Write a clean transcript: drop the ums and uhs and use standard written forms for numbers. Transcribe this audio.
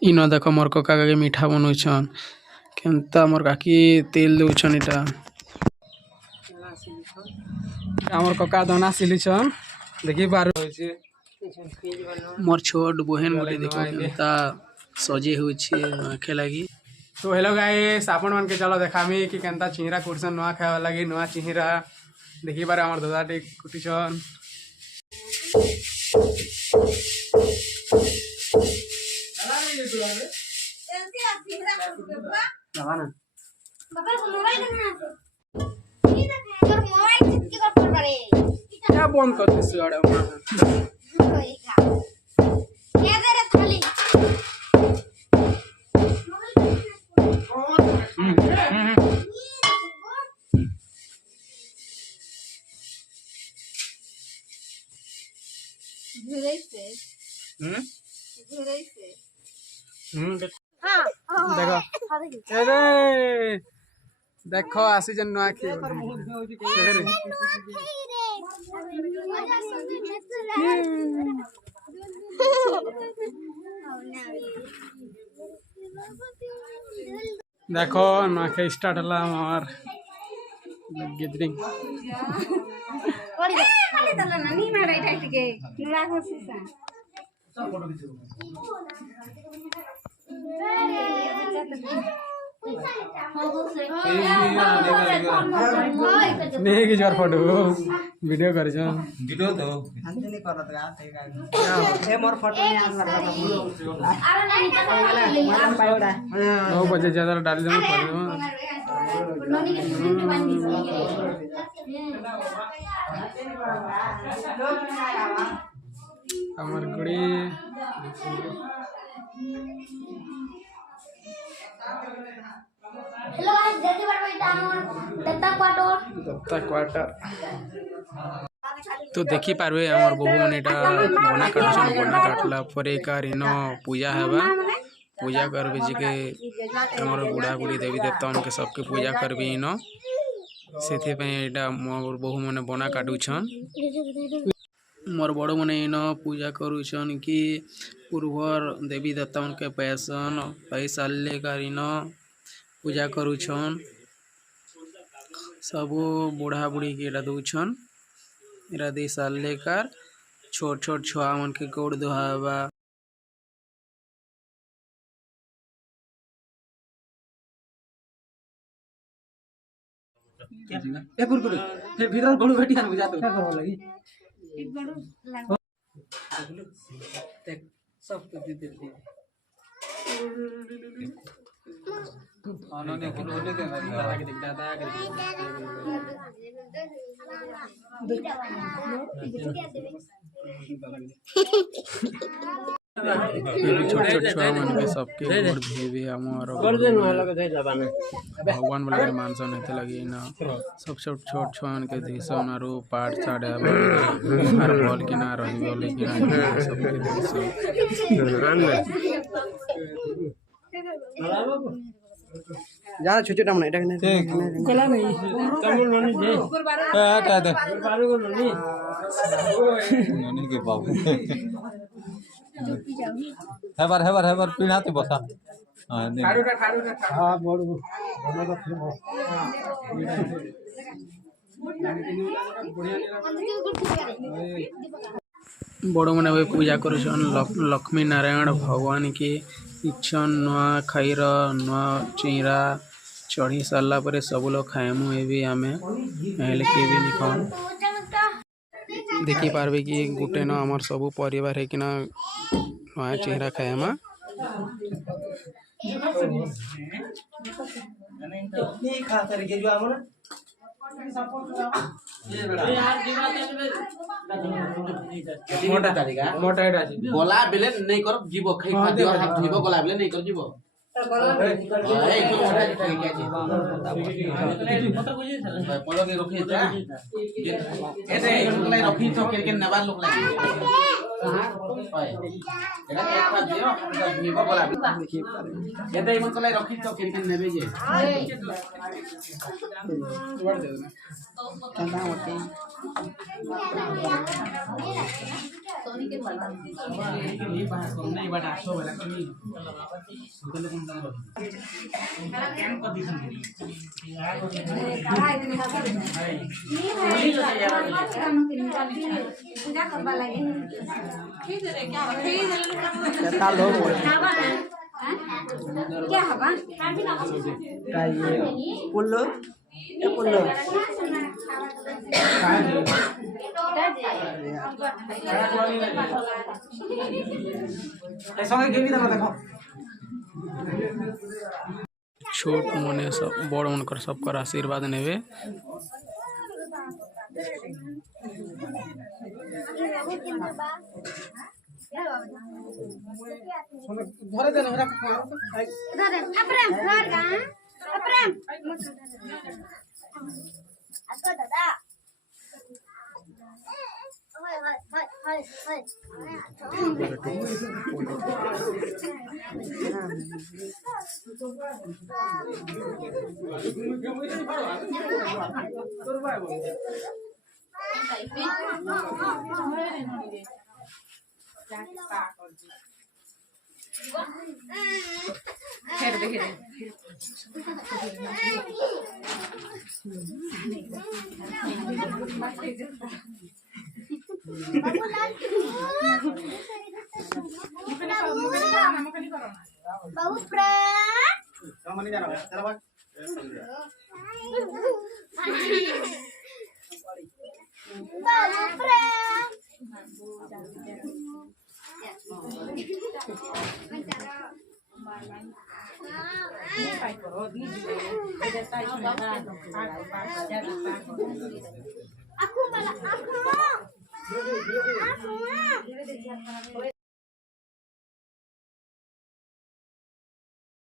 इन देख मोर कका के मीठा बनौछन केनता मोर काकी तेल दौछन इटा हमर कका दाना सिलिछन देखि बार मोर छोट बहन बोले देखो केनता सजे होछे आखे लागी। तो हेलो गाइस आपण मन के चलो देखामी कि केनता चिंगरा कुटसन नवा खावा लागी नवा चिंगरा देखि बार हमर दादा टे कुटिछन। क्या बंद कर दिस गाड़ा देखो देखो आसी जन नुआ की देखो नुआखे स्टार्ट हला हमार गैदरिंग नहीं कि जोर फोटो वीडियो कर जो वीडियो तो नहीं कर रहा ए मोर फोटो नहीं आ रहा 9 बजे ज्यादा डाल दे हमार गुड़ी हेलो गाइस देखि बार बेटा हमर दत्ता क्वार्टर तो देखि पारबे हमर बहु मन एटा बना काटछन बना काटला परे कार इनो पूजा हेबा पूजा करबे जे के हमर बुढ़ा बुढ़ी देवी देवता उनके सबके पूजा करबे इनो सेथे पे एटा मोर बहु मन बना काटुछन मोर बड़ मन इनो पूजा करूछन कि पूर्वर देवी देवता उनके पैसन पैसा लेकर इनो पूजा करूछन सब बुढ़ा बुढ़ी के एटा दउछन एरा दे साल लेकर छोट छोट छुआ मन के गोड़ दुहावा ए कुरकुरे फिर भीतर गोड़ बैठी आन बुझा तो क्या करबो लगी एक गोड़ लागो देख सब तो दे दे आनने के लोने के दादा के दादा के छोट छोट छुआ मन के सबके गोड़ भेबे हमर भगवान वाला के मानसन हेते लगी ना सब छोट छोट छुआ मन के दिसन आरो पाठ साड़े हर बोल के ना रहिबो लेकिन सबके दिसन ज्यादा छोटे टाइम एटा कोला नहीं तमुल ननी जे ता ता बारू को ननी के बाबू हेबर पिनाते बसा हां खाड़ूटा हां बड़ू बना तो थे बड़ मन पूजा करुछन लक्ष्मी नारायण भगवान के इच्छन नुआ खाईर नुआ चिंरा चढ़ी सारा पर सब लोग खाएमु एबी आमे हेले के भी निकन देखि पारबे कि गुटे न हमर सब परिवार है कि ना नुआ चिंरा खाएमा नहीं खा करे के जो हमर मोटा तरीका मोटा एटा गोला बेले नहीं कर जीवो खाई खा दियो हाथ धुइबो गोला बेले नहीं कर जीवो पलो के रखी जा एते लोग लाई रखी तो के नेबार लोग लाई এটা এক বাদ দিও নিব বলা এটা ইমন কলাই রখি তো কেন কেন নেবে যে चंदा होते सोनी के बात नहीं बात करना ये बात 800 वाला कि होटल कौन सा कैंप कर दी थी पूजा करवा लगे क्या लोग क्या हवा पुल्लो ये पुल्लो छोट मने सब बड़ मनकर सबकर आशीर्वाद नेबे अप्रेम घर का अप्रेम असो दादा हाय हाय हाय हाय बहु प्रेम बहु प्रेम aku malah aku